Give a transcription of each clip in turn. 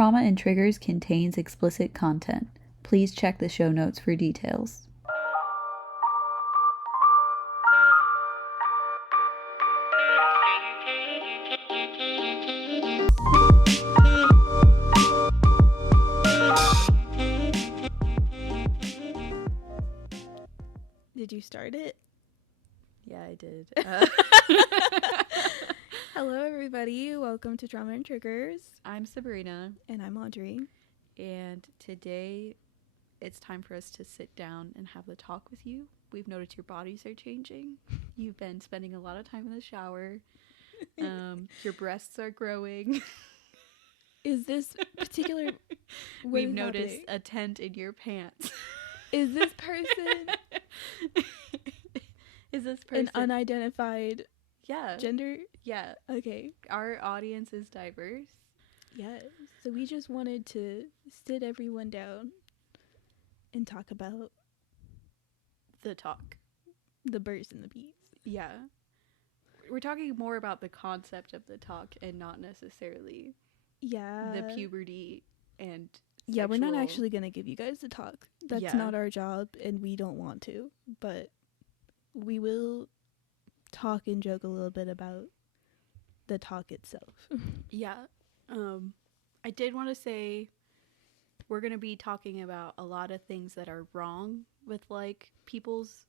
Trauma and Triggers contains explicit content. Please check the show notes for details. Did you start it? Yeah, I did. Hello, everybody. Welcome to Trauma and Triggers. I'm Sabrina. And I'm Audrey. And today it's time for us to sit down and have the talk with you. We've noticed your bodies are changing. You've been spending a lot of time in the shower. Your breasts are growing. Is this particular... We've noticed a tent in your pants. Is this person... Is this person... an unidentified gender? Yeah. Okay. Our audience is diverse. Yeah. So we just wanted to sit everyone down and talk about the talk. The birds and the bees. Yeah. We're talking more about the concept of the talk and not necessarily the puberty and yeah, we're not actually going to give you guys the talk. That's not our job, and we don't want to. But we will talk and joke a little bit about the talk itself. Yeah. I did want to say we're going to be talking about a lot of things that are wrong with, like, people's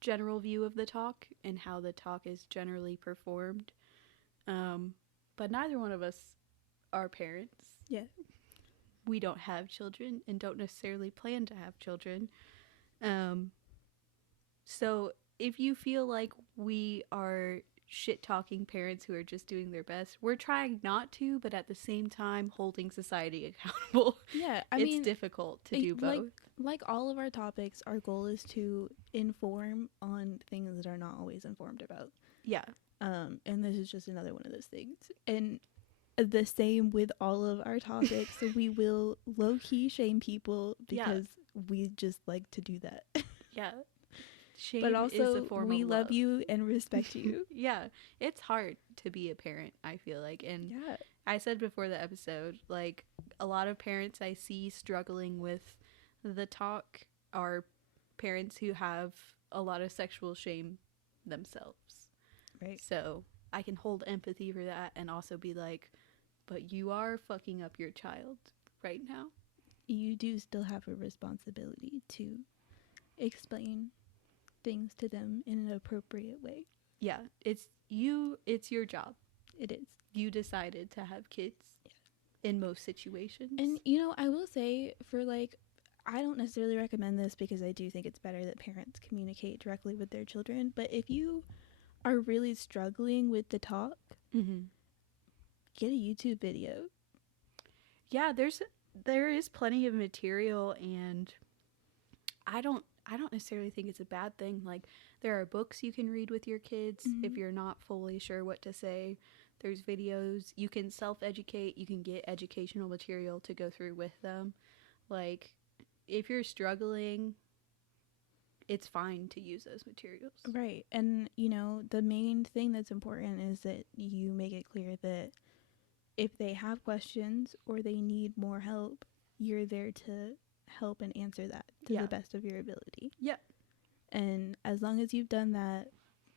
general view of the talk and how the talk is generally performed. But neither one of us are parents. Yeah. We don't have children and don't necessarily plan to have children. So if you feel like we are shit-talking parents who are just doing their best, we're trying not to, but at the same time holding society accountable. Yeah, it's difficult to do both. Like all of our topics, our goal is to inform on things that are not always informed about. Yeah. And this is just another one of those things. And the same with all of our topics. So we will low-key shame people because we just like to do that. Yeah. Shame but also, is a form we of love you and respect you. Yeah. It's hard to be a parent, I feel like. And I said before the episode, like, a lot of parents I see struggling with the talk are parents who have a lot of sexual shame themselves. Right. So I can hold empathy for that and also be like, but you are fucking up your child right now. You do still have a responsibility to explain things to them in an appropriate way. Yeah, it's your job. It is. You decided to have kids in most situations. And, I will say I don't necessarily recommend this because I do think it's better that parents communicate directly with their children. But if you are really struggling with the talk, get a YouTube video. Yeah, there is plenty of material, and I don't necessarily think it's a bad thing. Like, there are books you can read with your kids if you're not fully sure what to say. There's videos. You can self-educate. You can get educational material to go through with them. Like, if you're struggling, it's fine to use those materials. Right. And, the main thing that's important is that you make it clear that if they have questions or they need more help, you're there to help and answer that to the best of your ability. Yeah. And as long as you've done that,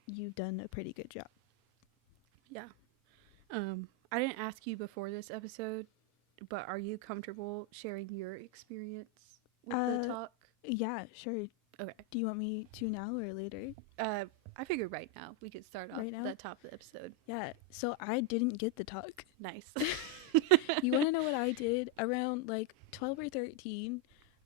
you've done a pretty good job. Yeah. I didn't ask you before this episode, but are you comfortable sharing your experience with the talk? Yeah, sure. Okay. Do you want me to now or later? I figured right now we could start off the top of the episode. Yeah. So I didn't get the talk. Nice. You want to know what I did? Around 12 or 13,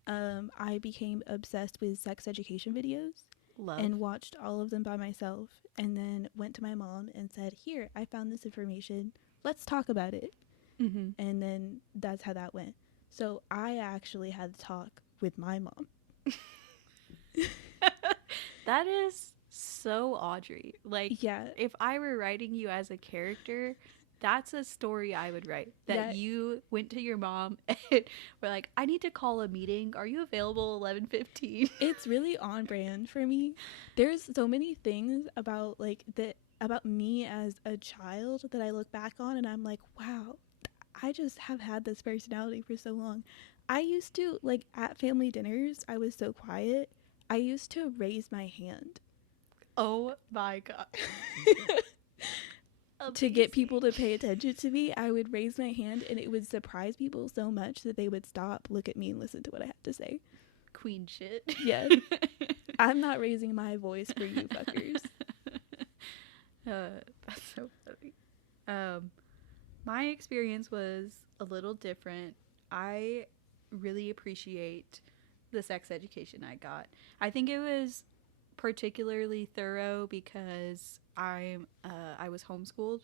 I became obsessed with sex education videos. Love. And watched all of them by myself, and then went to my mom and said, here, I found this information. Let's talk about it. And then that's how that went. So I actually had the talk with my mom. That is so Audrey. Like, if I were writing you as a character, that's a story I would write. That you went to your mom and were like, I need to call a meeting. Are you available 11:15? It's really on brand for me. There's so many things about about me as a child that I look back on and I'm like, wow, I just have had this personality for so long. I used to, like, at family dinners, I was so quiet. I used to raise my hand. Oh my god. To get people to pay attention to me, I would raise my hand, and it would surprise people so much that they would stop, look at me, and listen to what I have to say. Queen shit. Yes. I'm not raising my voice for you fuckers. That's so funny. My experience was a little different. I really appreciate the sex education I got. I think it was particularly thorough because I was homeschooled,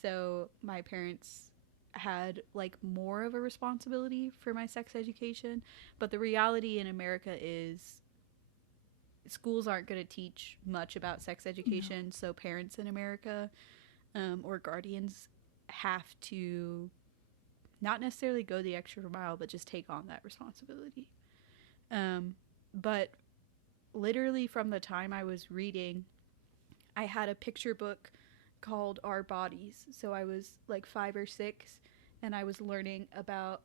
so my parents had like more of a responsibility for my sex education. But the reality in America is schools aren't going to teach much about sex education, so parents in America or guardians have to not necessarily go the extra mile, but just take on that responsibility. But literally from the time I was reading, I had a picture book called Our Bodies. So I was like 5 or 6, and I was learning about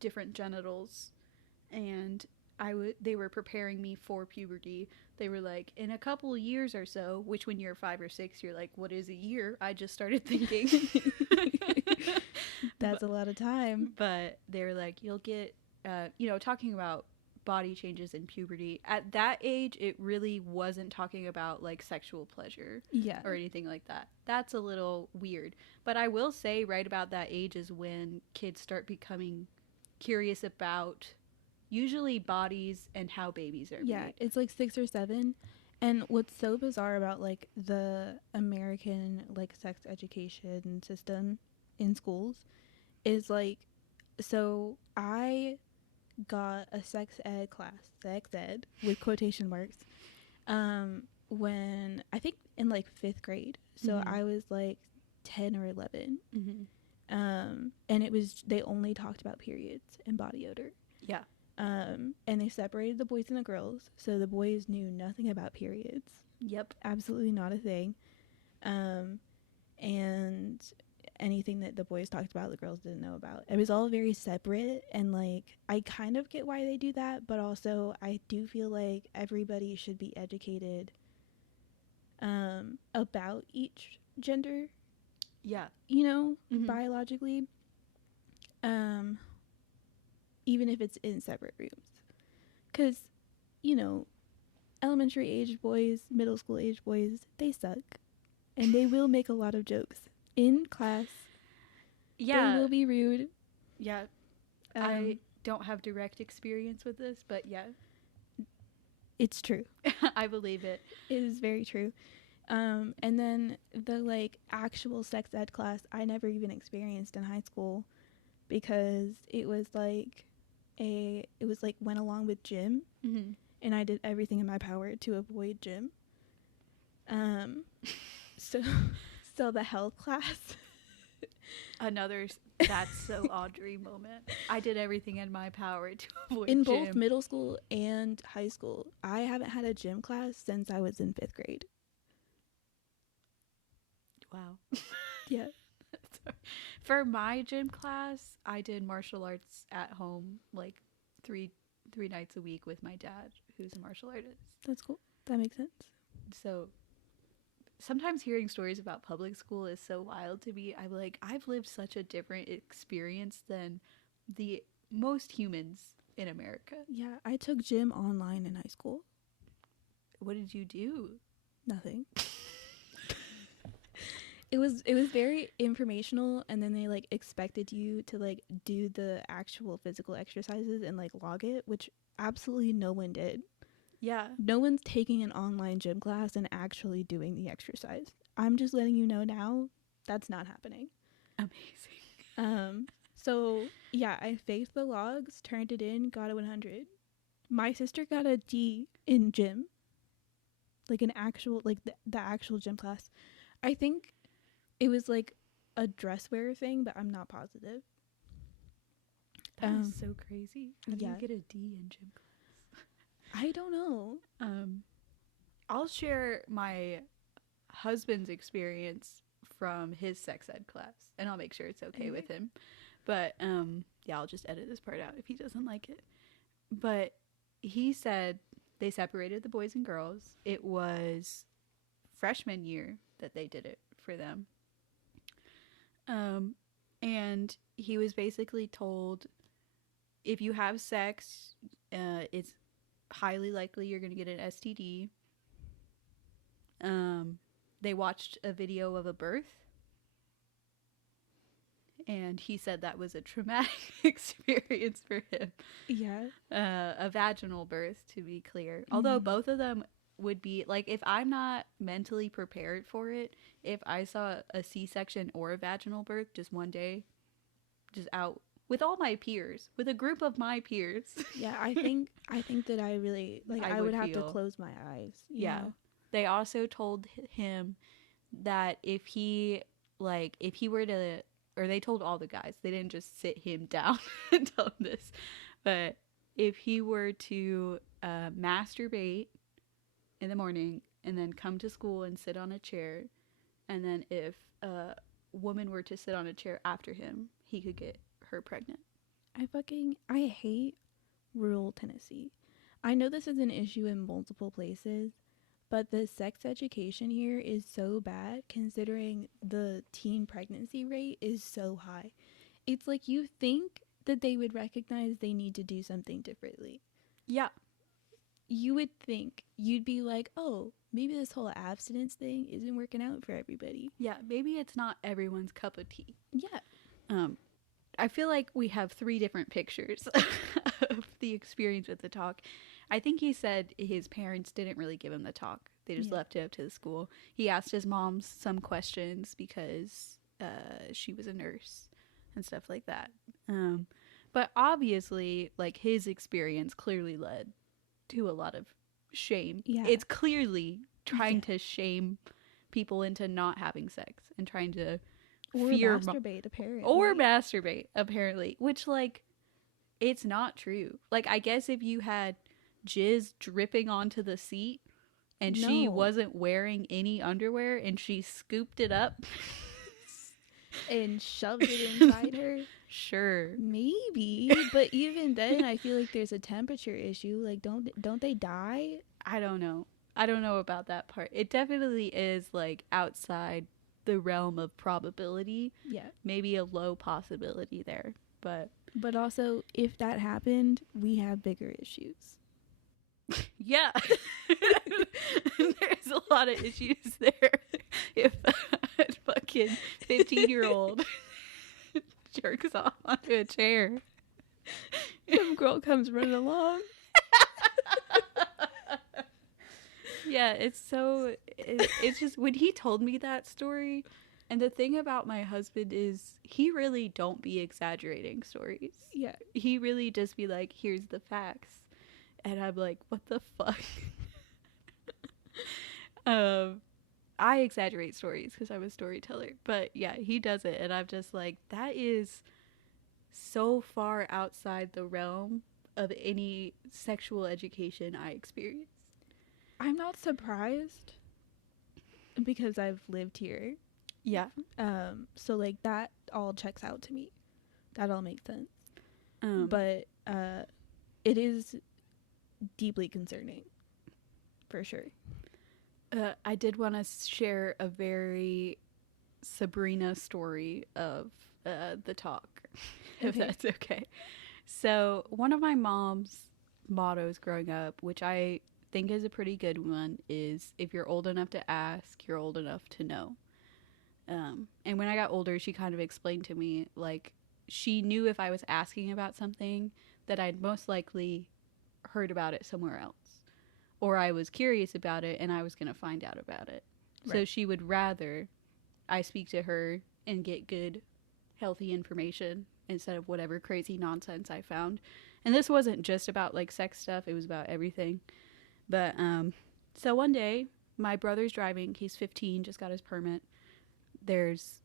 different genitals, and they were preparing me for puberty. They were like, in a couple of years or so, which when you're 5 or 6, you're like, what is a year? I just started thinking. That's a lot of time. But they were like, you'll get, talking about body changes in puberty. At that age, it really wasn't talking about like sexual pleasure or anything like that. That's a little weird. But I will say right about that age is when kids start becoming curious about usually bodies and how babies are made. It's like 6 or 7. And what's so bizarre about like the American like sex education system in schools is like, so I got a sex ed with quotation marks when I think in like 5th grade. So I was like 10 or 11. And it was, they only talked about periods and body odor. Yeah. And they separated the boys and the girls, so the boys knew nothing about periods. Yep. Absolutely not a thing. And anything that the boys talked about, the girls didn't know about. It was all very separate, and like I kind of get why they do that, but also I do feel like everybody should be educated about each gender. Yeah. You know, biologically. Even if it's in separate rooms. Because, you know, elementary age boys, middle school age boys, they suck. And they will make a lot of jokes in class. Yeah. They will be rude. Yeah. I don't have direct experience with this, but yeah. It's true. I believe it. It is very true. And then the, like, actual sex ed class I never even experienced in high school because it was like went along with gym, and I did everything in my power to avoid gym. So the health class. Another that's so Audrey moment. I did everything in my power to avoid in gym. both middle school and high school. I haven't had a gym class since I was in 5th grade. Wow. Yeah. For my gym class, I did martial arts at home like three nights a week with my dad, who's a martial artist. That's cool. That makes sense. So sometimes hearing stories about public school is so wild to me. I'm like, I've lived such a different experience than the most humans in America. Yeah, I took gym online in high school. What did you do? Nothing. It was very informational, and then they like expected you to like do the actual physical exercises and like log it, which absolutely no one did. Yeah. No one's taking an online gym class and actually doing the exercise. I'm just letting you know now, that's not happening. Amazing. So yeah, I faked the logs, turned it in, got a 100. My sister got a D in gym. Like an actual, like the actual gym class. I think it was like a dress wear thing, but I'm not positive. That is so crazy. How do you get a D in gym class? I don't know. I'll share my husband's experience from his sex ed class, and I'll make sure it's okay with him. But yeah, I'll just edit this part out if he doesn't like it. But he said they separated the boys and girls. It was freshman year that they did it for them. And he was basically told, if you have sex, it's highly likely you're going to get an STD. They watched a video of a birth. And he said that was a traumatic experience for him. Yeah. A vaginal birth, to be clear. Although both of them would be, like, if I'm not mentally prepared for it, if I saw a C-section or a vaginal birth just one day, just out with all my peers, with a group of my peers. Yeah, I think that I really, like, I would have to close my eyes. You know? They also told him that if he were to, or they told all the guys, they didn't just sit him down and tell him this, but if he were to masturbate in the morning and then come to school and sit on a chair, and then if a woman were to sit on a chair after him, he could get her pregnant. I hate rural Tennessee. I know this is an issue in multiple places, but the sex education here is so bad considering the teen pregnancy rate is so high. It's like you think that they would recognize they need to do something differently. Yeah. You would think, you'd be like, oh, maybe this whole abstinence thing isn't working out for everybody. Yeah, maybe it's not everyone's cup of tea. Yeah. I feel like we have 3 different pictures of the experience with the talk. I think he said his parents didn't really give him the talk. They just left it up to the school. He asked his mom some questions because she was a nurse and stuff like that. But obviously, like, his experience clearly led to a lot of shame. Yeah. It's clearly trying to shame people into not having sex and trying to masturbate, apparently. Or masturbate, apparently. Which, like, it's not true. Like, I guess if you had jizz dripping onto the seat and she wasn't wearing any underwear and she scooped it up and shoved it inside her, sure, maybe. But even then, I feel like there's a temperature issue. Like, don't they die? I don't know about that part. It definitely is, like, outside the realm of probability. Yeah, maybe a low possibility there, but also, if that happened, we have bigger issues. Yeah. There's a lot of issues there. If a fucking 15-year-old jerks off onto a chair, some girl comes running along. Yeah, it's just, when he told me that story, and the thing about my husband is he really don't be exaggerating stories. Yeah. He really just be like, here's the facts. And I'm like, what the fuck? I exaggerate stories because I'm a storyteller. But yeah, he does it. And I'm just like, that is so far outside the realm of any sexual education I experienced. I'm not surprised because I've lived here. Yeah. So, like, that all checks out to me. That all makes sense. But it is deeply concerning, for sure. I did want to share a very Sabrina story of the talk, if that's okay. So one of my mom's mottos growing up, which I think is a pretty good one, is if you're old enough to ask, you're old enough to know. And when I got older, she kind of explained to me, like, she knew if I was asking about something that I'd most likely heard about it somewhere else, or I was curious about it and I was going to find out about it. Right. So she would rather I speak to her and get good, healthy information instead of whatever crazy nonsense I found. And this wasn't just about, like, sex stuff. It was about everything. But so one day, my brother's driving. He's 15, just got his permit. There's,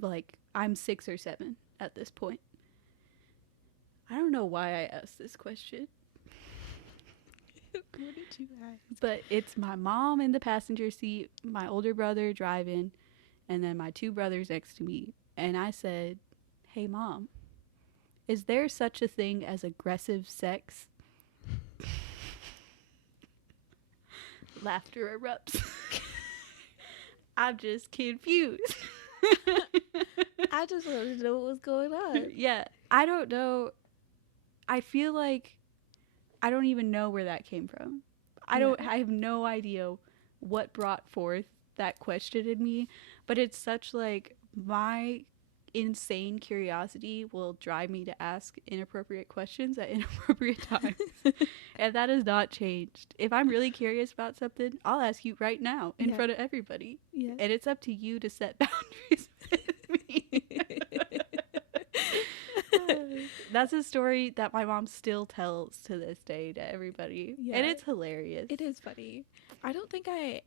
like, I'm 6 or 7 at this point. I don't know why I asked this question. What did you ask? But it's my mom in the passenger seat, my older brother driving, and then my 2 brothers next to me. And I said, "Hey mom, is there such a thing as aggressive sex?" Laughter erupts. I'm just confused. I just wanted to know what was going on. Yeah, I don't know. I feel like I don't even know where that came from. I have no idea what brought forth that question in me, but it's such like my insane curiosity will drive me to ask inappropriate questions at inappropriate times. And that has not changed. If I'm really curious about something, I'll ask you right now in front of everybody. Yeah. And it's up to you to set boundaries with me. That's a story that my mom still tells to this day to everybody. Yeah. And it's hilarious. It is funny. I don't think I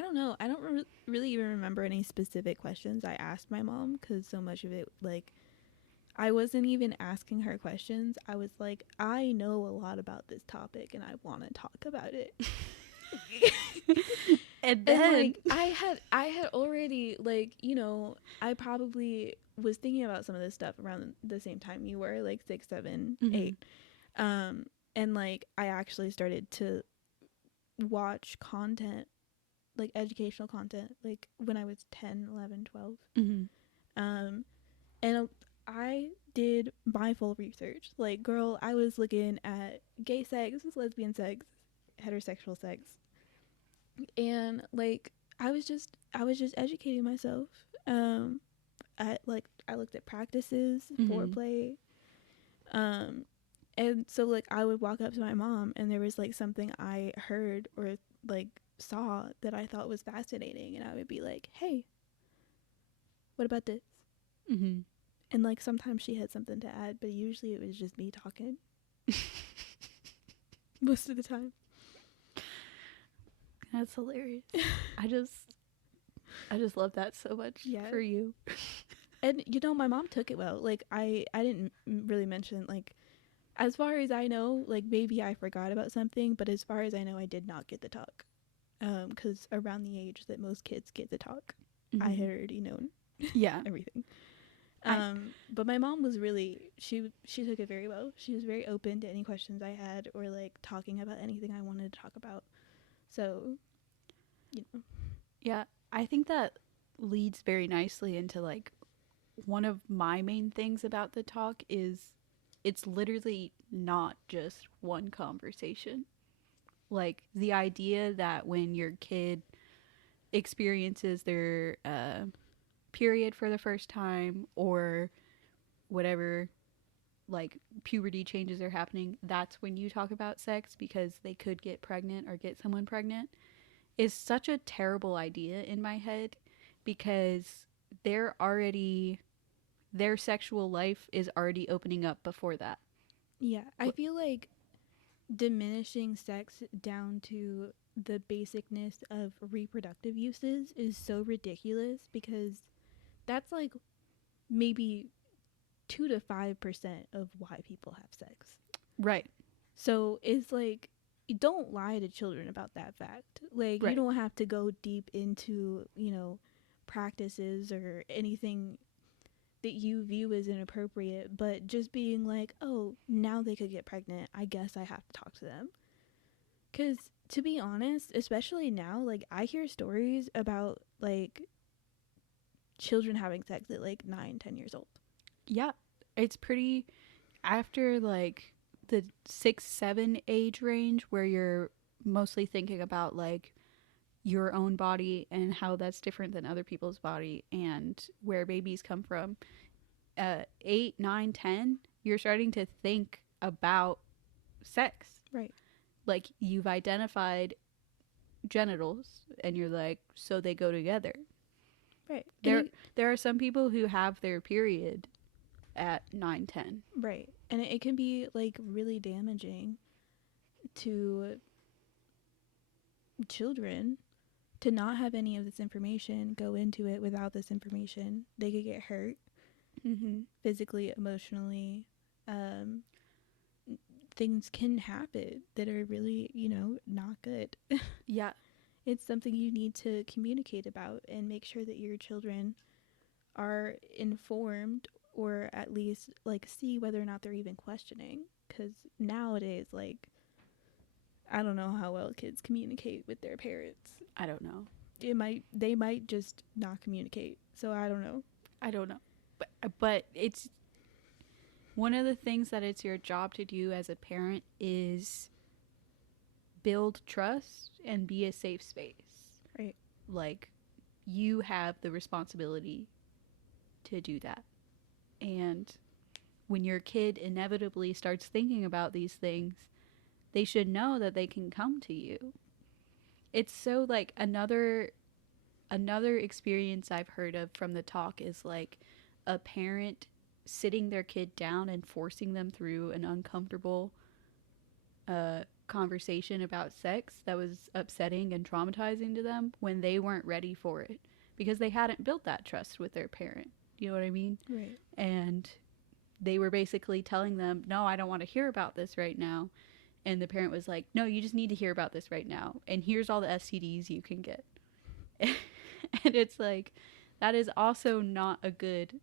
don't know. I don't really even remember any specific questions I asked my mom, because so much of it, like, I wasn't even asking her questions. I was like, I know a lot about this topic and I want to talk about it. And then like, I had already, like, you know, I probably was thinking about some of this stuff around the same time you were, like 6, 7, 8. And like, I actually started to watch content, like educational content, like when I was 10, 11, 12. And I did my full research. Like, girl, I was looking at gay sex, lesbian sex, heterosexual sex. And like, I was just educating myself. I looked at practices, foreplay. And so like, I would walk up to my mom and there was like something I heard or like saw that I thought was fascinating, and I would be like, "Hey, what about this?" And like, sometimes she had something to add, but usually it was just me talking. Most of the time. That's hilarious. I just love that so much for you. And you know, my mom took it well. Like, I didn't really mention, like, as far as I know, like, maybe I forgot about something, but as far as I know, I did not get the talk. Because around the age that most kids get the talk, I had already known everything. But my mom was really, she took it very well. She was very open to any questions I had, or like talking about anything I wanted to talk about. So, you know. Yeah, I think that leads very nicely into like one of my main things about the talk is it's literally not just one conversation. Like, the idea that when your kid experiences their period for the first time, or whatever, like, puberty changes are happening, that's when you talk about sex because they could get pregnant or get someone pregnant, is such a terrible idea in my head, because their sexual life is already opening up before that. Yeah, I feel like diminishing sex down to the basicness of reproductive uses is so ridiculous, because that's like maybe 2 to 5% of why people have sex. Right. So it's like, you don't lie to children about that fact. Like, you don't have to go deep into, you know, practices or anything that you view as inappropriate, but just being like, oh, now they could get pregnant, I guess I have to talk to them. Because to be honest, especially now, like, I hear stories about like children having sex at like 9, 10 years old. Yeah, it's pretty, after like the 6, 7 age range, where you're mostly thinking about like your own body and how that's different than other people's body and where babies come from. 8, 9, 10, you're starting to think about sex. Right. Like, you've identified genitals and you're like, so they go together. Right. There are some people who have their period at 9, 10. Right. And it can be like really damaging to children to not have any of this information, go into it without this information. They could get hurt physically, emotionally. Things can happen that are really, you know, not good. Yeah. It's something you need to communicate about and make sure that your children are informed, or at least like see whether or not they're even questioning. Because nowadays, like, I don't know how well kids communicate with their parents. I don't know. They might just not communicate. So I don't know. But it's one of the things that it's your job to do as a parent is build trust and be a safe space. Right. Like, you have the responsibility to do that. And when your kid inevitably starts thinking about these things, they should know that they can come to you. It's so like another experience I've heard of from the talk is like a parent sitting their kid down and forcing them through an uncomfortable conversation about sex that was upsetting and traumatizing to them when they weren't ready for it because they hadn't built that trust with their parent. You know what I mean? Right. And they were basically telling them, no, I don't want to hear about this right now. And the parent was like, no, you just need to hear about this right now. And here's all the STDs you can get. And it's like, that is also not a good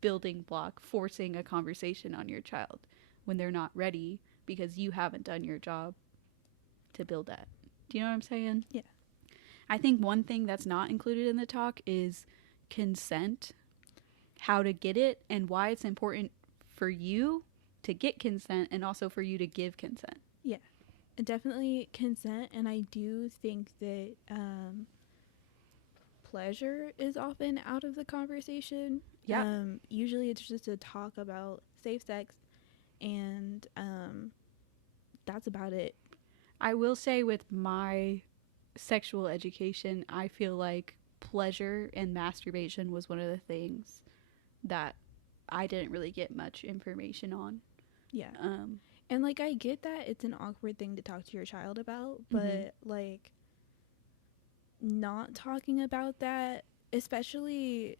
building block, forcing a conversation on your child when they're not ready because you haven't done your job to build that. Do you know what I'm saying? Yeah. I think one thing that's not included in the talk is consent, how to get it, and why it's important for you to get consent and also for you to give consent. Yeah. Definitely consent. And I do think that pleasure is often out of the conversation. Yeah. Usually it's just a talk about safe sex, and that's about it. I will say with my sexual education, I feel like pleasure and masturbation was one of the things that I didn't really get much information on. Yeah. And like, I get that it's an awkward thing to talk to your child about, but like, not talking about that, especially,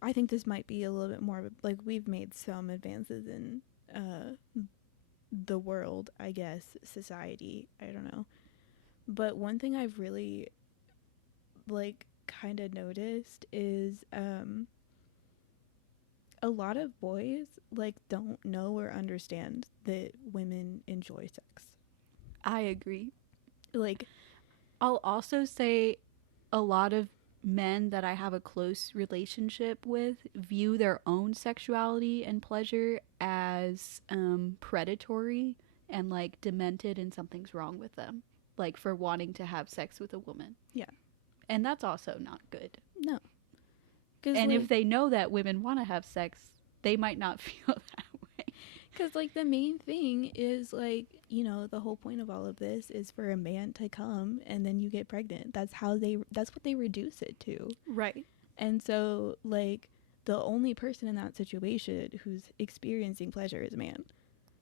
I think this might be a little bit more like, we've made some advances in the world, I guess, society, I don't know. But one thing I've really like kind of noticed is a lot of boys like don't know or understand that women enjoy sex. I agree. Like, I'll also say a lot of men that I have a close relationship with view their own sexuality and pleasure as predatory and like demented, and something's wrong with them, like for wanting to have sex with a woman. Yeah. And that's also not good. No. And like, if they know that women want to have sex, they might not feel that way. Because, like, the main thing is, like, you know, the whole point of all of this is for a man to come and then you get pregnant. That's what they reduce it to. Right. And so, like, the only person in that situation who's experiencing pleasure is a man.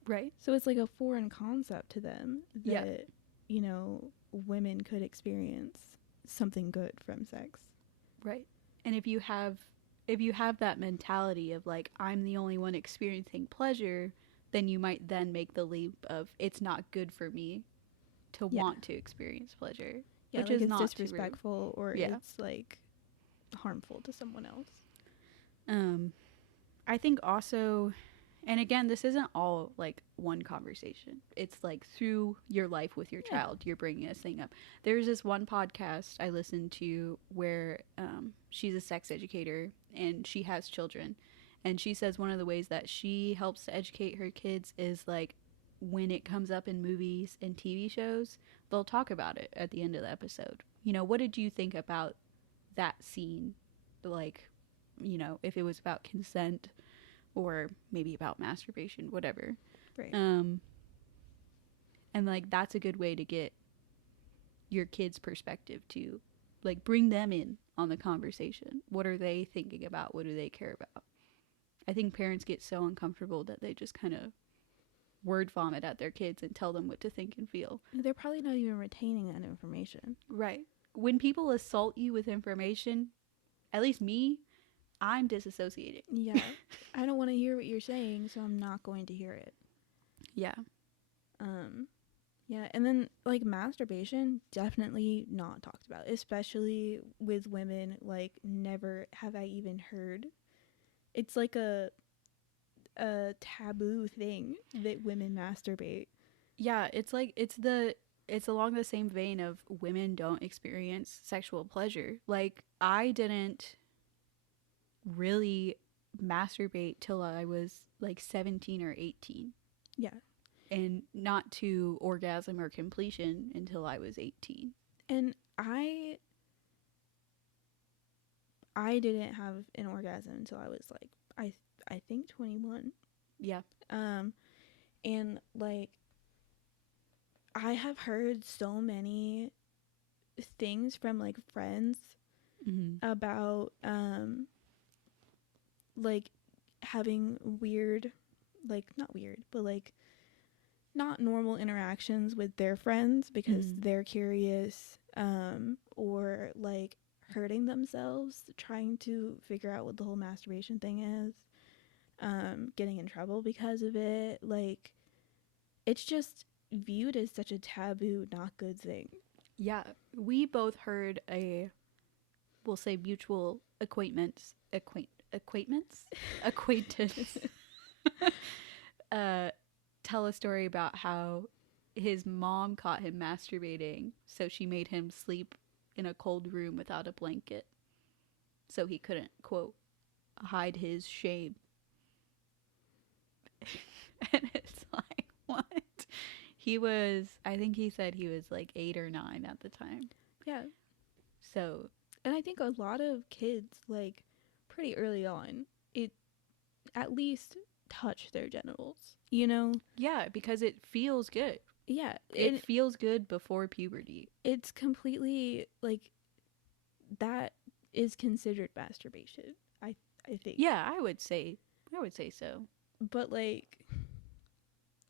Right. So it's like a foreign concept to them that, you know, women could experience something good from sex. Right. And if you have that mentality of like, I'm the only one experiencing pleasure, then you might then make the leap of it's not good for me to want to experience pleasure. Yeah, which like is it's not disrespectful or it's like harmful to someone else. I think also, and again, this isn't all like one conversation. It's like through your life with your child, you're bringing this thing up. There's this one podcast I listened to where she's a sex educator and she has children. And she says one of the ways that she helps to educate her kids is like when it comes up in movies and TV shows, they'll talk about it at the end of the episode. You know, what did you think about that scene? Like, you know, if it was about consent or maybe about masturbation, whatever. Right. And like that's a good way to get your kids' perspective to like bring them in on the conversation. What are they thinking about? What do they care about? I think parents get so uncomfortable that they just kind of word vomit at their kids and tell them what to think and feel. They're probably not even retaining that information. Right. When people assault you with information, at least me, I'm disassociating. Yeah. I don't want to hear what you're saying, so I'm not going to hear it. Yeah. Yeah, and then like masturbation, definitely not talked about, especially with women. Like, never have I even heard. It's like a taboo thing that women masturbate. Yeah, it's like it's along the same vein of women don't experience sexual pleasure. Like I didn't really masturbate till I was like 17 or 18. Yeah. And not to orgasm or completion until I was 18. And I didn't have an orgasm until I was like I think 21. Yeah. And like I have heard so many things from like friends about like having weird, like not weird, but like not normal interactions with their friends because they're curious, or like hurting themselves trying to figure out what the whole masturbation thing is, getting in trouble because of it. Like, it's just viewed as such a taboo, not good thing. Yeah. We both heard we'll say mutual acquaintance, tell a story about how his mom caught him masturbating, so she made him sleep in a cold room without a blanket so he couldn't, quote, hide his shame. And it's like, what? I think he said he was like 8 or 9 at the time. Yeah. So, and I think a lot of kids, like, pretty early on, it at least touch their genitals, you know? yeah, because it feels good. Yeah. It feels good before puberty. It's completely, like, that is considered masturbation, I think. Yeah, I would say so. But, like,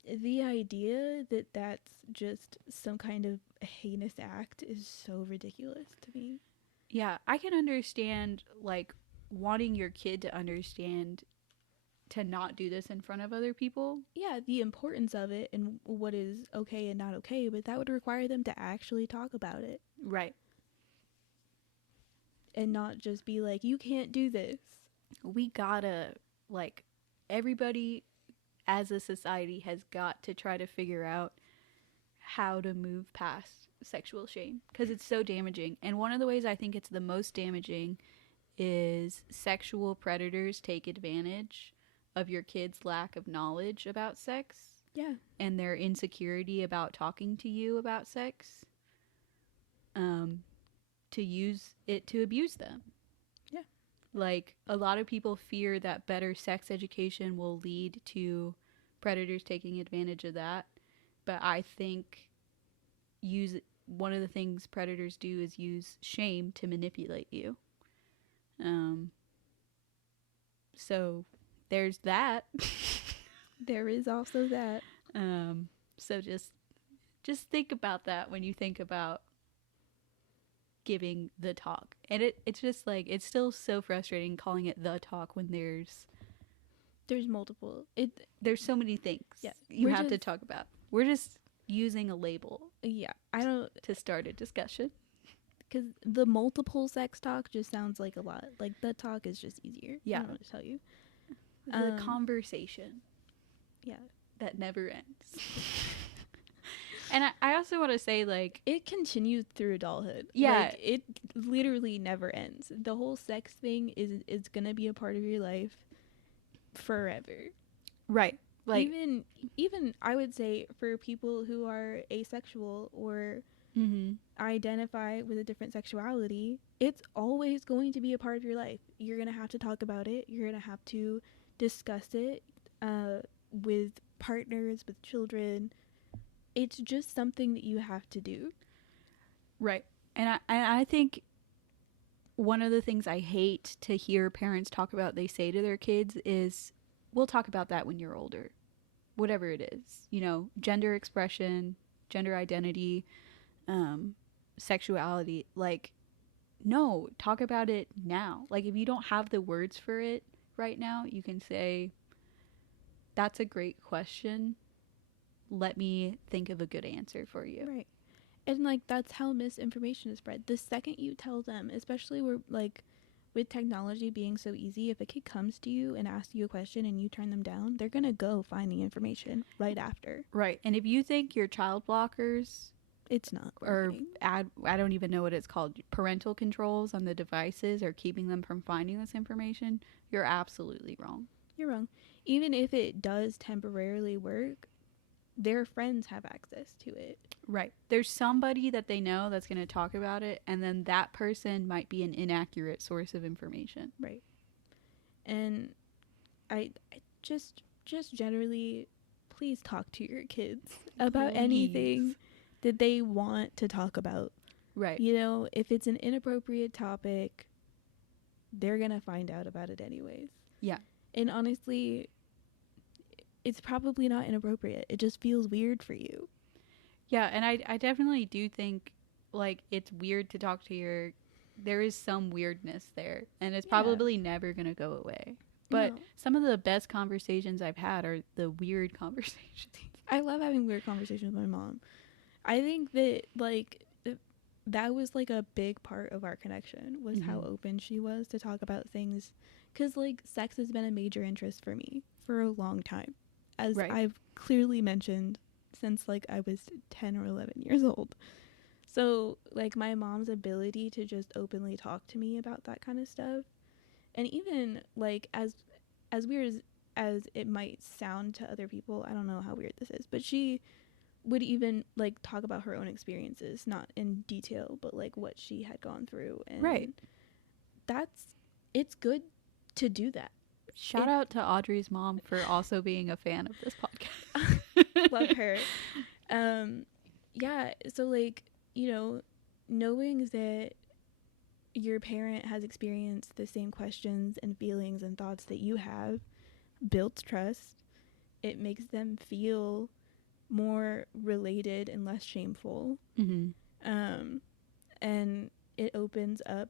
the idea that that's just some kind of heinous act is so ridiculous to me. Yeah, I can understand, like, wanting your kid to understand to not do this in front of other people. Yeah, the importance of it and what is okay and not okay, but that would require them to actually talk about it. Right. And not just be like, you can't do this. We gotta, like, everybody as a society has got to try to figure out how to move past sexual shame because it's so damaging. And one of the ways I think it's the most damaging is sexual predators take advantage of your kid's lack of knowledge about sex. Yeah. And their insecurity about talking to you about sex. To use it to abuse them. Yeah. Like, a lot of people fear that better sex education will lead to predators taking advantage of that. But I think one of the things predators do is use shame to manipulate you. So there's that. There is also that. So just think about that when you think about giving the talk. And it's just like, it's still so frustrating calling it the talk when there's multiple. There's so many things you have to talk about. We're just using a label. Yeah. I don't to start a discussion. Because the multiple sex talk just sounds like a lot. Like, the talk is just easier. Yeah. I don't know what to tell you. The conversation. Yeah. That never ends. And I also want to say, like, it continues through adulthood. Yeah. Like, it literally never ends. The whole sex thing is going to be a part of your life forever. Right. Like, even I would say for people who are asexual or identify with a different sexuality, it's always going to be a part of your life. You're going to have to talk about it. You're going to have to discuss it with partners, with children. It's just something that you have to do. Right. And I think one of the things I hate to hear parents talk about, they say to their kids is, we'll talk about that when you're older. Whatever it is. You know, gender expression, gender identity, sexuality. Like, no, talk about it now. Like, if you don't have the words for it right now, you can say, that's a great question, let me think of a good answer for you. Right. And like that's how misinformation is spread. The second you tell them, especially where like with technology being so easy, if a kid comes to you and asks you a question and you turn them down, they're gonna go find the information right after. Right. And if you think your child blockers, it's not working. Or I don't even know what it's called, parental controls on the devices are keeping them from finding this information, you're absolutely wrong. You're wrong. Even if it does temporarily work, their friends have access to it. Right. There's somebody that they know that's going to talk about it, and then that person might be an inaccurate source of information. Right. And I just generally, please talk to your kids about anything that they want to talk about. Right. You know, if it's an inappropriate topic, they're going to find out about it anyways. Yeah. And honestly, it's probably not inappropriate. It just feels weird for you. Yeah, and I definitely do think, like, it's weird to talk to there is some weirdness there, and it's probably never going to go away. But some of the best conversations I've had are the weird conversations. I love having weird conversations with my mom. I think that, like, that was, like, a big part of our connection was how open she was to talk about things. Because, like, sex has been a major interest for me for a long time. As I've clearly mentioned since, like, I was 10 or 11 years old. So, like, my mom's ability to just openly talk to me about that kind of stuff. And even, like, as weird as it might sound to other people, I don't know how weird this is, but she would even, like, talk about her own experiences, not in detail, but, like, what she had gone through. And it's good to do that. Shout out to Audrey's mom for also being a fan of this podcast. Love her. Yeah, so, like, you know, knowing that your parent has experienced the same questions and feelings and thoughts that you have builds trust. It makes them feel more related and less shameful. And it opens up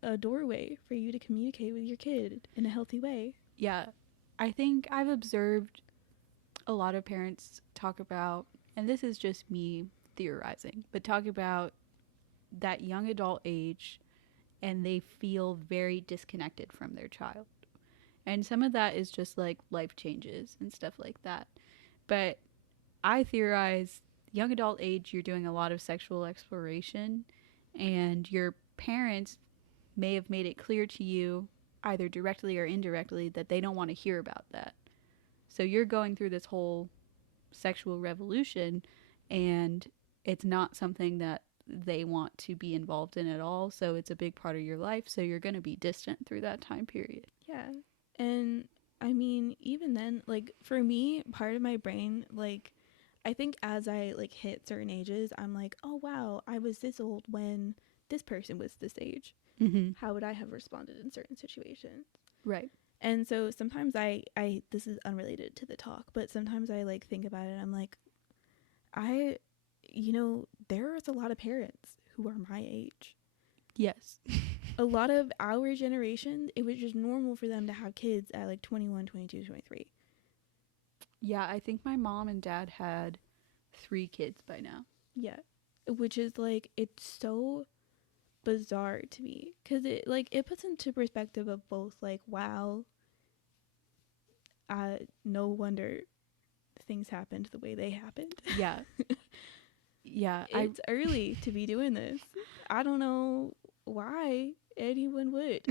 a doorway for you to communicate with your kid in a healthy way. Yeah. I think I've observed a lot of parents talk about, and this is just me theorizing, but talk about that young adult age and they feel very disconnected from their child. And some of that is just like life changes and stuff like that. But I theorize young adult age, you're doing a lot of sexual exploration, and your parents may have made it clear to you, either directly or indirectly, that they don't want to hear about that. So you're going through this whole sexual revolution, and it's not something that they want to be involved in at all. So it's a big part of your life. So you're going to be distant through that time period. Yeah. And I mean, even then, like, for me, part of my brain, like, I think as I, like, hit certain ages, I'm like, oh, wow, I was this old when this person was this age. How would I have responded in certain situations? Right. And so sometimes I this is unrelated to the talk, but sometimes I, like, think about it and I'm like, you know, there's a lot of parents who are my age. Yes. A lot of our generation, it was just normal for them to have kids at, like, 21, 22, 23. Yeah, I think my mom and dad had 3 kids by now. Yeah. Which is, like, it's so bizarre to me because it, like, it puts into perspective of both, like, wow, no wonder things happened the way they happened. Yeah. Yeah. It's early to be doing this. I don't know why anyone would.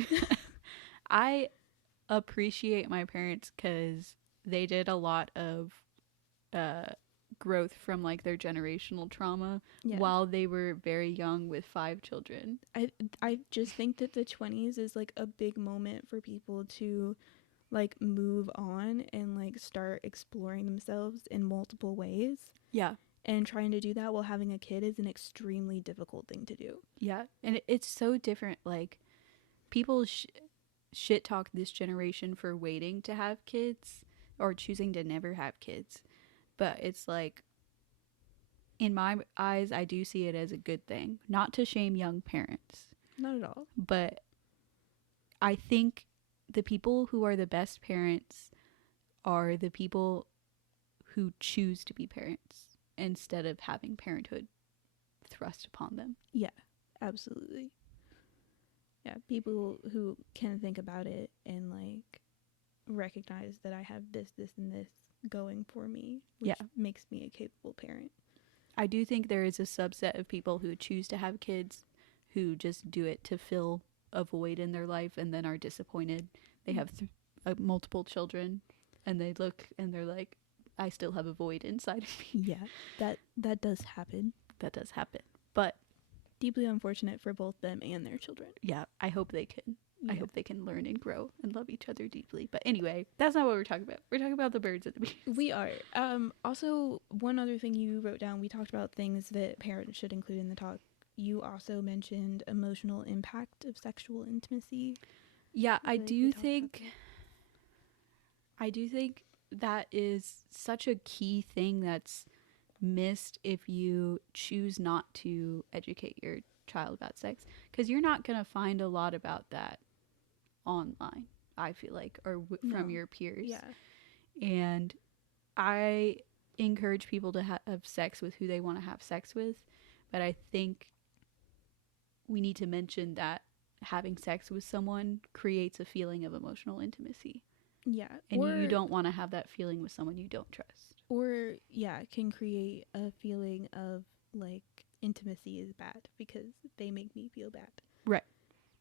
I appreciate my parents because they did a lot of growth from, like, their generational trauma while they were very young with 5 children. I just think that the 20s is, like, a big moment for people to, like, move on and, like, start exploring themselves in multiple ways. Yeah. And trying to do that while having a kid is an extremely difficult thing to do. Yeah. And it's so different. Like, people shit talk this generation for waiting to have kids or choosing to never have kids. But it's like, in my eyes, I do see it as a good thing. Not to shame young parents. Not at all. But I think the people who are the best parents are the people who choose to be parents instead of having parenthood thrust upon them. Yeah, absolutely. Yeah, people who can think about it and like recognize that I have this, and this going for me, which makes me a capable parent. I do think there is a subset of people who choose to have kids who just do it to fill a void in their life and then are disappointed. They have multiple children and they look and they're like, I still have a void inside of me. Yeah, that does happen. That does happen. But deeply unfortunate for both them and their children. Yeah, I hope they can. Yeah. I hope they can learn and grow and love each other deeply. But anyway, that's not what we're talking about. We're talking about the birds and the bees. We are. Also, one other thing you wrote down, we talked about things that parents should include in the talk. You also mentioned emotional impact of sexual intimacy. Yeah, I do think that is such a key thing that's missed if you choose not to educate your child about sex, because you're not going to find a lot about that online, I feel like, or from your peers. Yeah. And I encourage people to have sex with who they want to have sex with, but I think we need to mention that having sex with someone creates a feeling of emotional intimacy. Yeah. And you don't want to have that feeling with someone you don't trust. Or, yeah, it can create a feeling of, like, intimacy is bad because they make me feel bad. Right.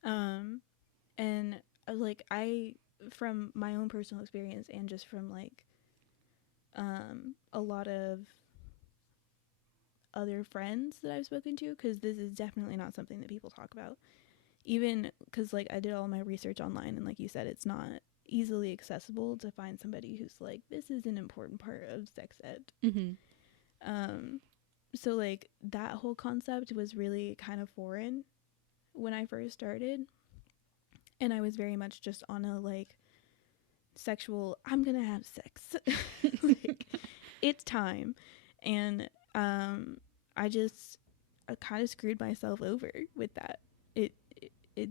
And, like, from my own personal experience and just from, like, a lot of other friends that I've spoken to, because this is definitely not something that people talk about. Even because, like, I did all my research online, and like you said, it's not easily accessible to find somebody who's like, this is an important part of sex ed. Mm-hmm. So like that whole concept was really kind of foreign when I first started, and I was very much just on a like sexual, I'm gonna have sex like, it's time. And I kind of screwed myself over with that. It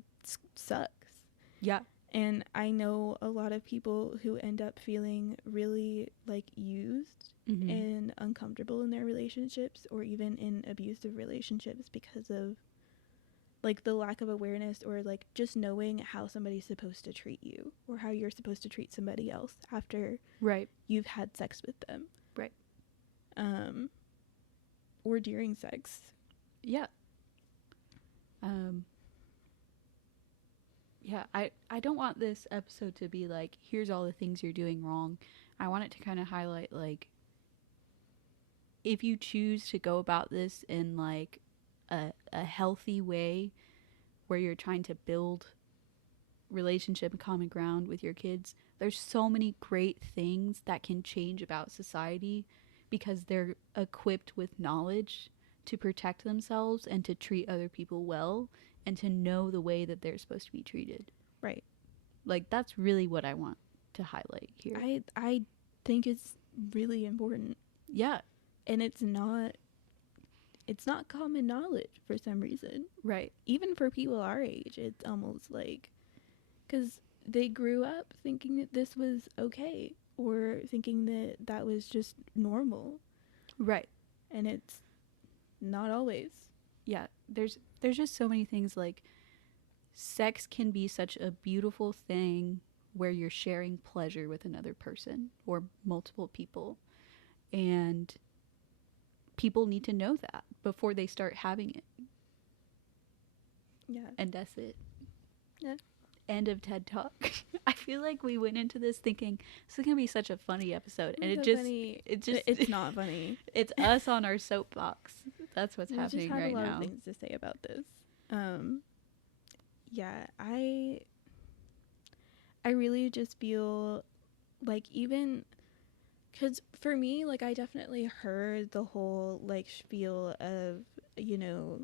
sucks. Yeah. And I know a lot of people who end up feeling really, like, used and uncomfortable in their relationships, or even in abusive relationships, because of, like, the lack of awareness, or, like, just knowing how somebody's supposed to treat you, or how you're supposed to treat somebody else after you've had sex with them. Right. Or during sex. Yeah. Yeah, I don't want this episode to be like, here's all the things you're doing wrong. I want it to kind of highlight, like, if you choose to go about this in, like, a healthy way where you're trying to build relationship and common ground with your kids, there's so many great things that can change about society because they're equipped with knowledge to protect themselves and to treat other people well, and to know the way that they're supposed to be treated. Right. Like, that's really what I want to highlight here. I think it's really important. Yeah. And it's not common knowledge for some reason. Right. Even for people our age, it's almost like, because they grew up thinking that this was okay, or thinking that that was just normal. Right. And it's not always. Yeah, there's just so many things, like, sex can be such a beautiful thing where you're sharing pleasure with another person or multiple people, and people need to know that before they start having it. Yeah. And that's it. Yeah. End of TED Talk. I feel like we went into this thinking this is gonna be such a funny episode, and it's not funny. It's us on our soapbox. That's what's happening right now. I just have a lot of things to say about this. Yeah, I really just feel like, even because for me, like, I definitely heard the whole, like, spiel of, you know,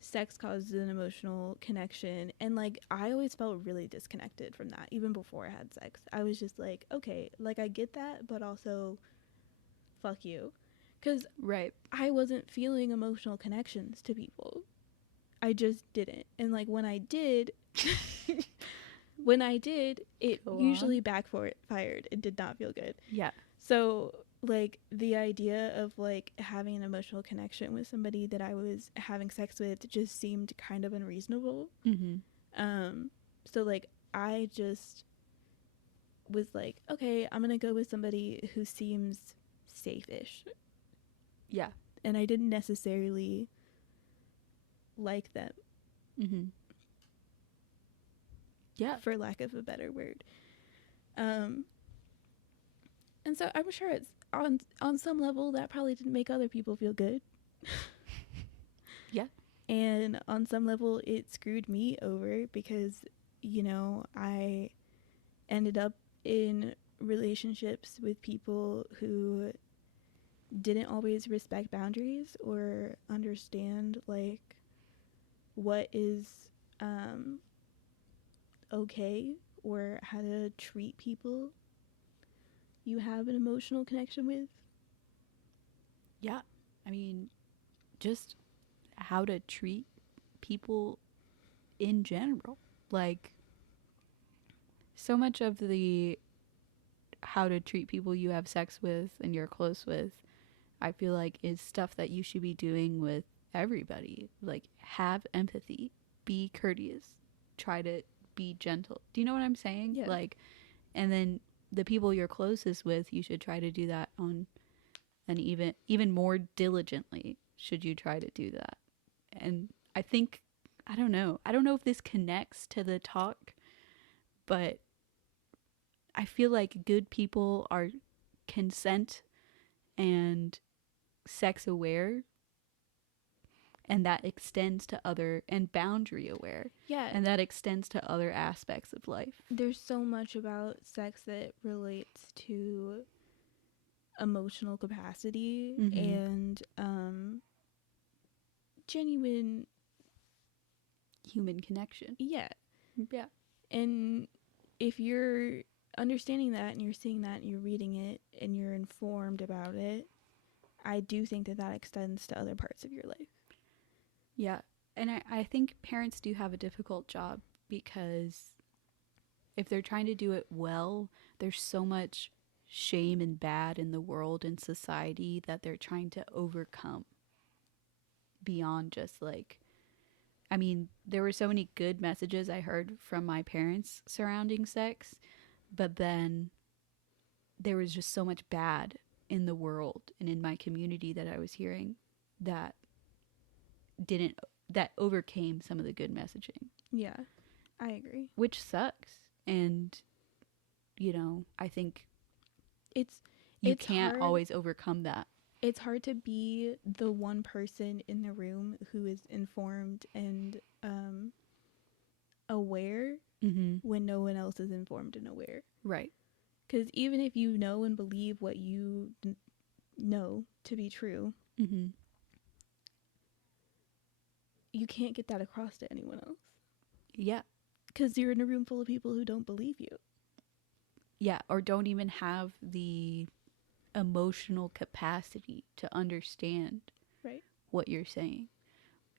sex causes an emotional connection, and, like, I always felt really disconnected from that, even before I had sex. I was just like, okay, like, I get that, but also fuck you, because I wasn't feeling emotional connections to people. I just didn't. And, like, when I did it usually backfired. It did not feel good. Yeah. So like the idea of like having an emotional connection with somebody that I was having sex with just seemed kind of unreasonable. So like I just was like, okay, I'm gonna go with somebody who seems safe-ish. Yeah. And I didn't necessarily like them. Yeah. For lack of a better word. And so I'm sure it's on some level that probably didn't make other people feel good. Yeah. And on some level it screwed me over because, you know, I ended up in relationships with people who didn't always respect boundaries or understand like what is okay or how to treat people you have an emotional connection with. Yeah. I mean, just how to treat people in general. Like, so much of the how to treat people you have sex with and you're close with, I feel like is stuff that you should be doing with everybody. Like, have empathy, be courteous, try to be gentle. Do you know what I'm saying? Yeah. Like, and then the people you're closest with, you should try to do that on an even more diligently. Should you try to do that? And I think, I don't know if this connects to the talk, but I feel like good people are consent and sex aware, and that extends to other, and boundary aware. Yeah. And that extends to other aspects of life. There's so much about sex that relates to emotional capacity and genuine human connection. Yeah. Yeah. And if you're understanding that and you're seeing that and you're reading it and you're informed about it, I do think that that extends to other parts of your life. Yeah. And I think parents do have a difficult job because if they're trying to do it well, there's so much shame and bad in the world and society that they're trying to overcome beyond just like, I mean, there were so many good messages I heard from my parents surrounding sex, but then there was just so much bad in the world and in my community that I was hearing that overcame some of the good messaging. Yeah, I agree. Which sucks. And, you know, I think you can't always overcome that. It's hard to be the one person in the room who is informed and aware when no one else is informed and aware. Right. Because even if you know and believe what you know to be true, you can't get that across to anyone else. Yeah. Because you're in a room full of people who don't believe you. Yeah, or don't even have the emotional capacity to understand what you're saying.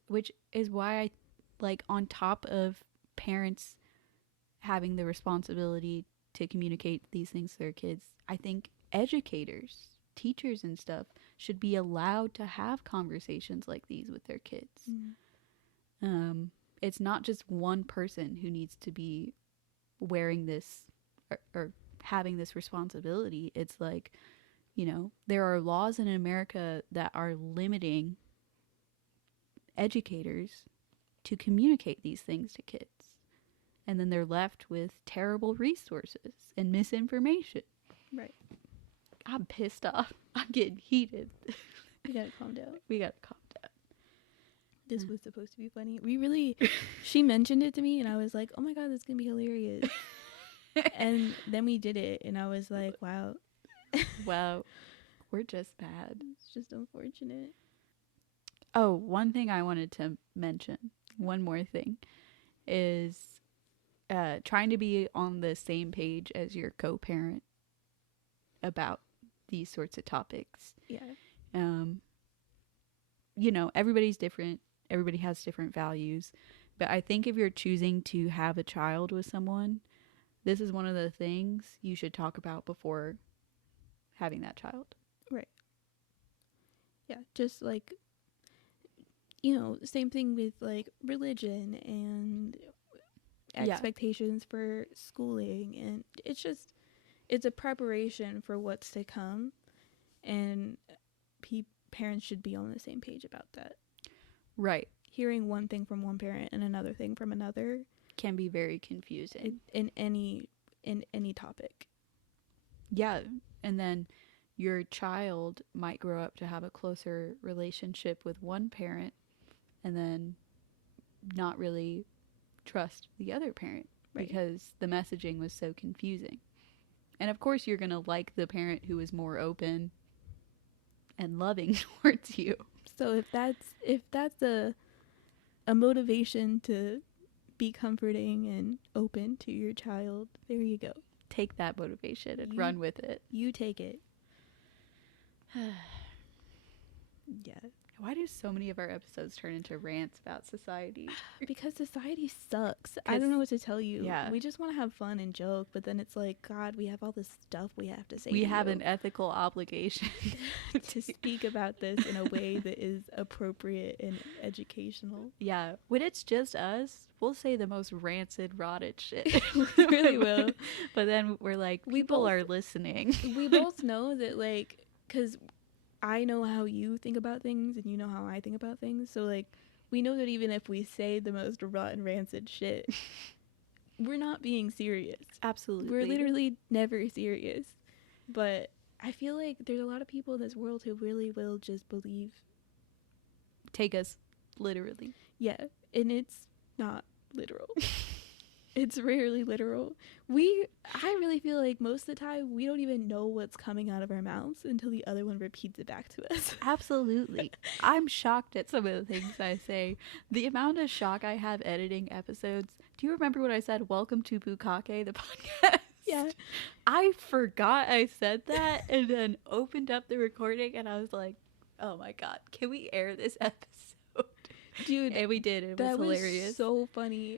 Which is why I, like, on top of parents having the responsibility to communicate these things to their kids, I think educators, teachers and stuff should be allowed to have conversations like these with their kids. It's not just one person who needs to be wearing this or having this responsibility. It's like, you know, there are laws in America that are limiting educators to communicate these things to kids. And then they're left with terrible resources and misinformation. Right. I'm pissed off. I'm getting heated. We gotta calm down. This was supposed to be funny. She mentioned it to me and I was like, oh my God, that's gonna be hilarious. And then we did it and I was like, wow. Wow. We're just bad. It's just unfortunate. Oh, one thing I wanted to mention, one more thing, is trying to be on the same page as your co-parent about these sorts of topics. Yeah. You know, everybody's different. Everybody has different values. But I think if you're choosing to have a child with someone, this is one of the things you should talk about before having that child. Yeah, just like, you know, same thing with like religion and expectations for schooling, and it's a preparation for what's to come, and parents should be on the same page about that. Right. Hearing one thing from one parent and another thing from another can be very confusing in any topic. Yeah, and then your child might grow up to have a closer relationship with one parent and then not really trust the other parent because the messaging was so confusing. And of course you're going to like the parent who is more open and loving towards you. So if that's a motivation to be comforting and open to your child, there you go. Take that motivation and run with it. You take it. Yeah. Why do so many of our episodes turn into rants about society? Because society sucks. I don't know what to tell you. Yeah. We just want to have fun and joke, but then it's like, God, we have all this stuff we have to say. We have an ethical obligation to speak about this in a way that is appropriate and educational. Yeah. When it's just us, we'll say the most rancid, rotted shit. We really will. But then we're like, people are listening. We both know that, like, because I know how you think about things and you know how I think about things. So, like, we know that even if we say the most rotten, rancid shit, we're not being serious. Absolutely. We're literally never serious. But I feel like there's a lot of people in this world who really will just believe. Take us literally. Yeah. And it's not literal. It's rarely literal. I really feel like most of the time we don't even know what's coming out of our mouths until the other one repeats it back to us. Absolutely. I'm shocked at some of the things I say. The amount of shock I have editing episodes. Do you remember when I said, welcome to Bukake, the podcast? Yeah. I forgot I said that and then opened up the recording and I was like, oh my God, can we air this episode? Dude. And we did. It was hilarious. Was so funny.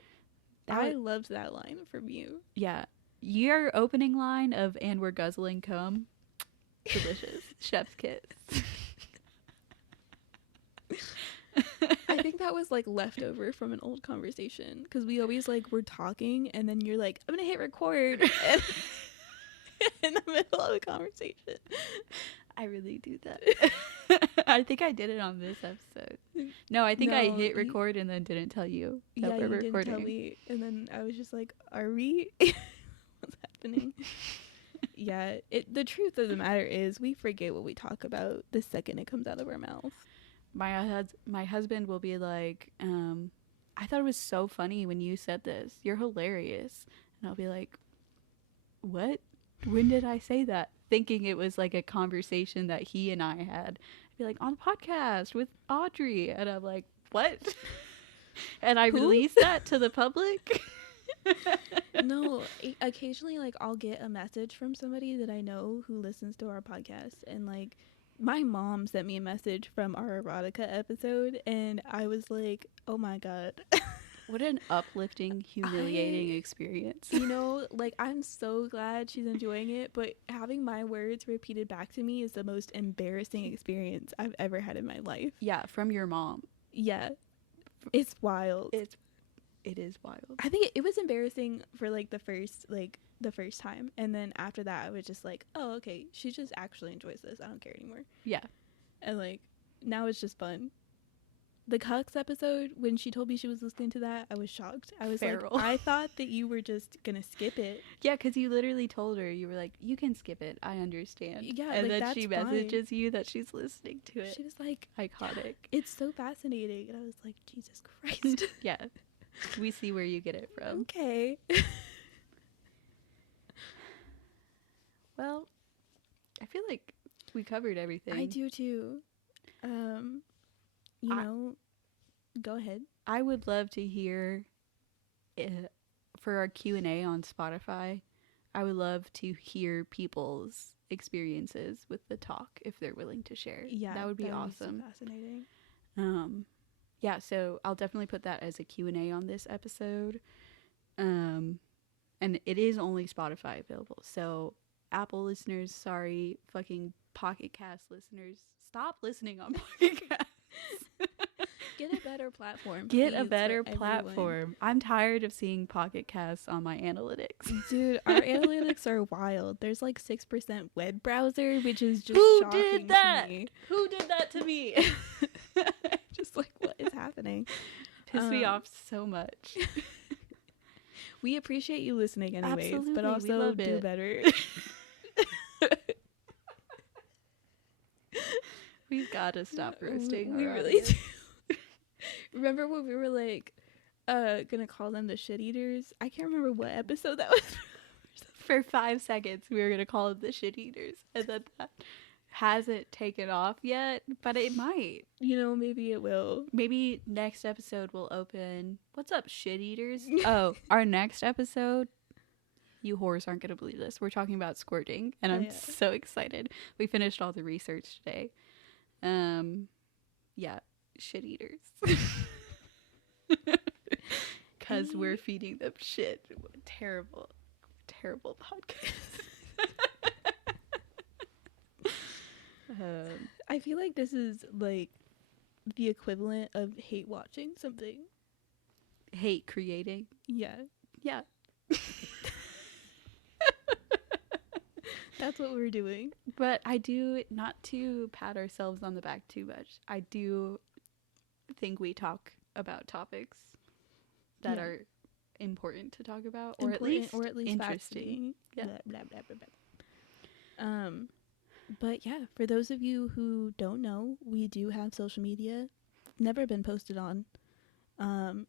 I loved that line from you. Yeah. Your opening line of "and we're guzzling cum," delicious. Chef's kiss. I think that was like leftover from an old conversation because we always like were talking and then you're like, I'm gonna hit record in the middle of a conversation. I really do that. I think I did it on this episode. No, I think I hit record and then didn't tell you that we're recording. Didn't tell me, and then I was just like, "Are we? What's happening?" Yeah. The truth of the matter is, we forget what we talk about the second it comes out of our mouth. My husband will be like, "I thought it was so funny when you said this. You're hilarious," and I'll be like, "What? When did I say that?" Thinking it was like a conversation that he and I had. I'd be like, on the podcast with Audrey. And I'm like, what? And I release that to the public? No, occasionally, like, I'll get a message from somebody that I know who listens to our podcast. And, like, my mom sent me a message from our erotica episode. And I was like, oh, my God. What an uplifting, humiliating experience. You know, like, I'm so glad she's enjoying it, but having my words repeated back to me is the most embarrassing experience I've ever had in my life. Yeah, from your mom. Yeah. It's wild. It is wild. I think it was embarrassing for, like, the first time. And then after that, I was just like, oh, okay, she just actually enjoys this. I don't care anymore. Yeah. And, like, now it's just fun. The Cucks episode, when she told me she was listening to that, I was shocked. I was like, I thought that you were just gonna skip it. Yeah, because you literally told her, you were like, you can skip it. I understand. Yeah, and like, then she messages you that she's listening to it. She was like, iconic. It's so fascinating. And I was like, Jesus Christ. Yeah. We see where you get it from. Okay. Well, I feel like we covered everything. I do too. You know, go ahead. I would love to hear for our Q&A on Spotify. I would love to hear people's experiences with the talk if they're willing to share. Yeah, that would be awesome. So fascinating. Yeah, so I'll definitely put that as a Q&A on this episode. And it is only Spotify available. So Apple listeners, sorry, fucking Pocket Cast listeners, stop listening on Pocket Cast. Get a better platform. Get a please, better for everyone. platform. I'm tired of seeing Pocket Casts on my analytics. Dude, our analytics are wild. There's like 6% web browser, which is just Who shocking did that? to me. Who did that to me? Just like, what is happening? Pissed me off so much. We appreciate you listening anyways, Absolutely, but we also love do it. better. We've got to stop roasting. We our really audience. do. Remember when we were like gonna call them the shit eaters? I can't remember what episode that was. For 5 seconds, we were going to call them the shit eaters. And then that hasn't taken off yet, but it might. You know, maybe it will. Maybe next episode will open. What's up, shit eaters? Oh, our next episode. You whores aren't going to believe this. We're talking about squirting, and I'm so excited. We finished all the research today. Yeah, shit eaters. Because we're feeding them shit. Terrible podcast. I feel like this is like the equivalent of hate watching something. Hate creating. Yeah. That's what we're doing. But I do, not to pat ourselves on the back too much, I do think we talk about topics that are important to talk about, or at least interesting. Yeah. Blah, blah, blah, blah. But yeah, for those of you who don't know, we do have social media. Never been posted on,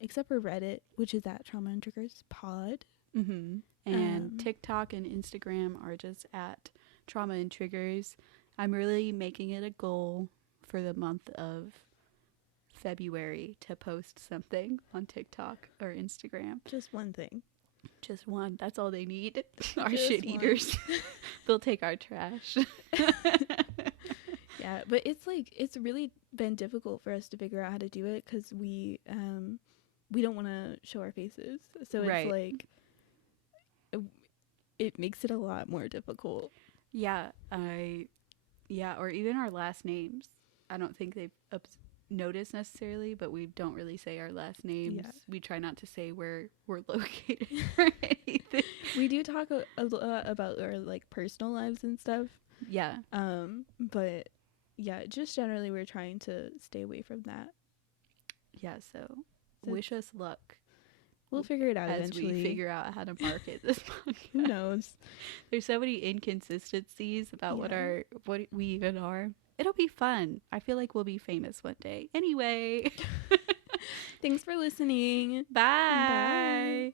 except for Reddit, which is at Trauma and Triggers Pod. Mm-hmm. And TikTok and Instagram are just at Trauma and Triggers. I'm really making it a goal for the month of February to post something on TikTok or Instagram. Just one thing. Just one. That's all they need. Our Just shit eaters. They'll take our trash. Yeah, but it's really been difficult for us to figure out how to do it because we don't want to show our faces. So it's like it makes it a lot more difficult. Yeah, or even our last names. I don't think they've noticed necessarily, but we don't really say our last names. Yeah. We try not to say where we're located or anything. We do talk a lot about our like personal lives and stuff. Yeah. But yeah, just generally we're trying to stay away from that. Yeah, so wish us luck. We'll figure it out as eventually. We figure out how to market this podcast. Who knows? There's so many inconsistencies about what we even are. It'll be fun. I feel like we'll be famous one day. Anyway. Thanks for listening. Bye. Bye.